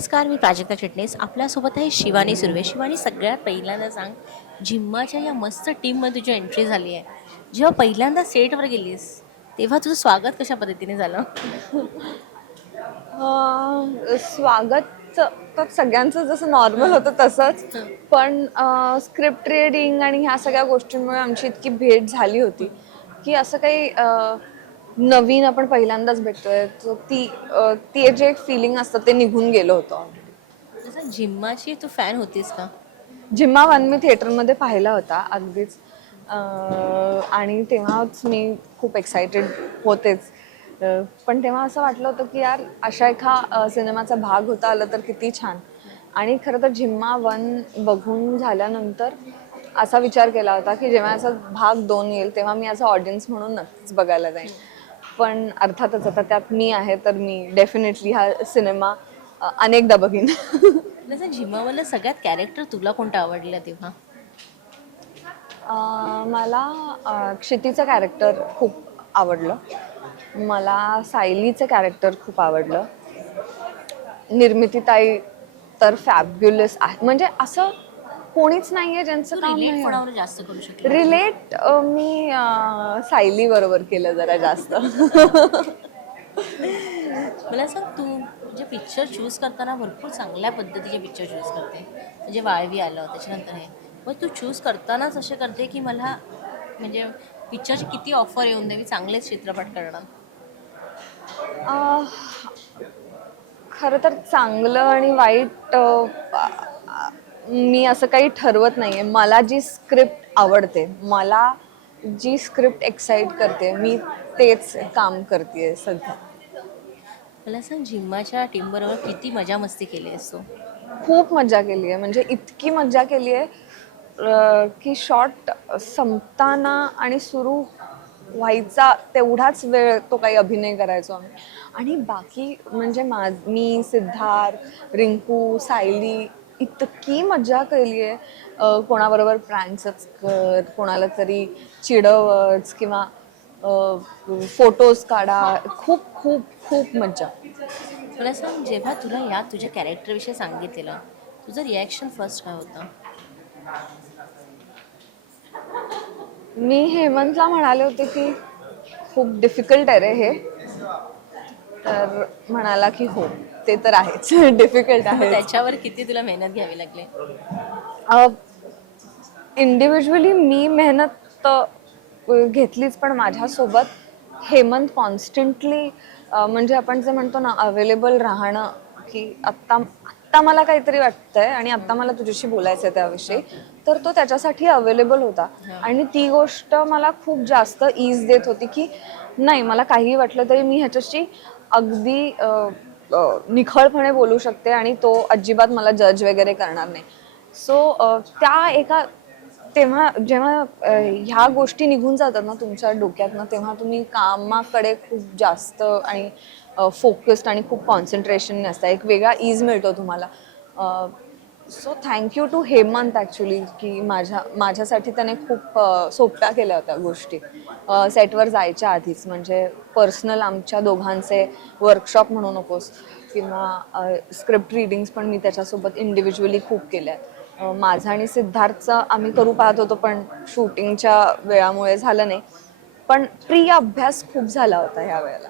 नमस्कार मी प्राजक्ता चिटणीस. आपल्यासोबत आहे शिवानी सुर्वे. शिवानी सगळ्यात पहिल्यांदा सांग जिम्माच्या या मस्त टीममध्ये तुझी एंट्री झाली आहे. जेव्हा पहिल्यांदा सेटवर गेलीस तेव्हा तुझं स्वागत कशा पद्धतीने झालं? अं, स्वागत तर सगळ्यांचं जसं नॉर्मल होतं तसंच. पण स्क्रिप्ट रिडिंग आणि ह्या सगळ्या गोष्टींमुळे आमची इतकी भेट झाली होती. की असं काही अं, नवीन आपण पहिल्यांदाच भेटतोय. तो ती अं, ती जे एक फिलिंग असतं ते निघून गेलं होतं. जसं जिम्माची तू फॅन होतीस का? जिम्मा वन मी थिएटरमध्ये पाहिला होता अगदीच. अं, आणि तेव्हाच मी खूप एक्सायटेड होतेच. अं, पण तेव्हा असं वाटलं होतं की यार अशा एका अं, सिनेमाचा भाग होता आला तर किती छान. आणि खरं तर जिम्मा वन बघून झाल्यानंतर असा विचार केला होता की जेव्हा याचा भाग दोन येईल तेव्हा मी ॲज अ ऑडियन्स म्हणून नक्कीच बघायला जाईन. पण अर्थातच आता त्यात मी आहे तर मी डेफिनेटली हा सिनेमा अं, अनेकदा बघीन. जसं सगळ्यात कॅरेक्टर तुला कोणतं आवडलं तेव्हा? अं, मला अं, क्षितीचं कॅरेक्टर खूप आवडलं. मला सायलीचं कॅरेक्टर खूप आवडलं. निर्मितीताई तर फॅब्युलस आहे. म्हणजे असं कोणीच नाहीये ज्यांचं काम रिलेट नाही कोणावर जास्त करू शकते रिलेट मी सायली बरोबर केलं जरा जास्त. मला सांग तू म्हणजे पिक्चर चूज करताना भरपूर चांगल्या पद्धतीचे पिक्चर चूज करते. म्हणजे वाळवी आलं त्याच्यानंतर हे. मग तू चूज करतानाच असे करते की मला म्हणजे पिक्चरची किती ऑफर येऊन दे मी चांगलेच चित्रपट करणार? अं, खरं तर चांगलं आणि वाईट मी असं काही ठरवत नाहीये. मला जी स्क्रिप्ट आवडते मला जी स्क्रिप्ट एक्साइट करते मी तेच काम करते सध्या. मला सांग जिम्माच्या टीमबरोबर किती मजा मस्ती केली असतो खूप मजा केली आहे. म्हणजे इतकी मजा केली आहे की शॉर्ट संपताना आणि सुरू व्हायचा तेवढाच वेळ तो काही अभिनय करायचो आम्ही. आणि बाकी म्हणजे मा मी सिद्धार्थ रिंकू सायली इतकी मजा केली आहे. कोणाबरोबर प्रँक्सच कर कोणाला तरी चिडवच किंवा फोटोज काढा. खूप खूप खूप मजा मला सांग जेव्हा तुला या तुझ्या कॅरेक्टरविषयी सांगितलेलं तुझं रिॲक्शन फर्स्ट काय होतं? मी हेमंतला म्हणाले होते की खूप डिफिकल्ट आहे रे हे. तर म्हणाला की हो ते तर आहेच. डिफिकल्ट आहे त्याच्यावर किती तुला मेहनत घ्यावी लागली? इंडिव्हिज्युअली मी मेहनत घेतलीच पण माझ्यासोबत हेमंत कॉन्स्टंटली म्हणजे आपण जे म्हणतो ना अवेलेबल राहणं की आत्ता आत्ता मला काहीतरी वाटतंय आणि आत्ता मला तुझ्याशी बोलायचं आहे त्याविषयी तर तो त्याच्यासाठी अवेलेबल होता. आणि ती गोष्ट मला खूप जास्त ईज देत होती की नाही मला काहीही वाटलं तरी मी ह्याच्याशी अगदी निखळपणे बोलू शकते आणि तो अजिबात मला जज वगैरे करणार नाही. सो त्या एका तेव्हा जेव्हा ह्या गोष्टी निघून जातात ना तुमच्या डोक्यातनं तेव्हा तुम्ही कामाकडे खूप जास्त आणि फोकस्ड आणि खूप कॉन्सन्ट्रेशन असतं. एक वेगळा ईज मिळतो तुम्हाला. So thank you to Hemant actually की माझ्या माझ्यासाठी त्याने खूप अ, सोप्या केल्या होत्या गोष्टी. सेटवर जायच्या आधीच म्हणजे पर्सनल आमच्या दोघांचे वर्कशॉप म्हणू नकोस किंवा स्क्रिप्ट रिडिंग्स पण मी त्याच्यासोबत इंडिव्हिज्युअली खूप केल्या आहेत. अ, माझं आणि सिद्धार्थचं आम्ही करू पाहत होतो पण शूटिंगच्या वेळामुळे झालं नाही. पण प्रिय अभ्यास खूप झाला होता ह्या वेळेला.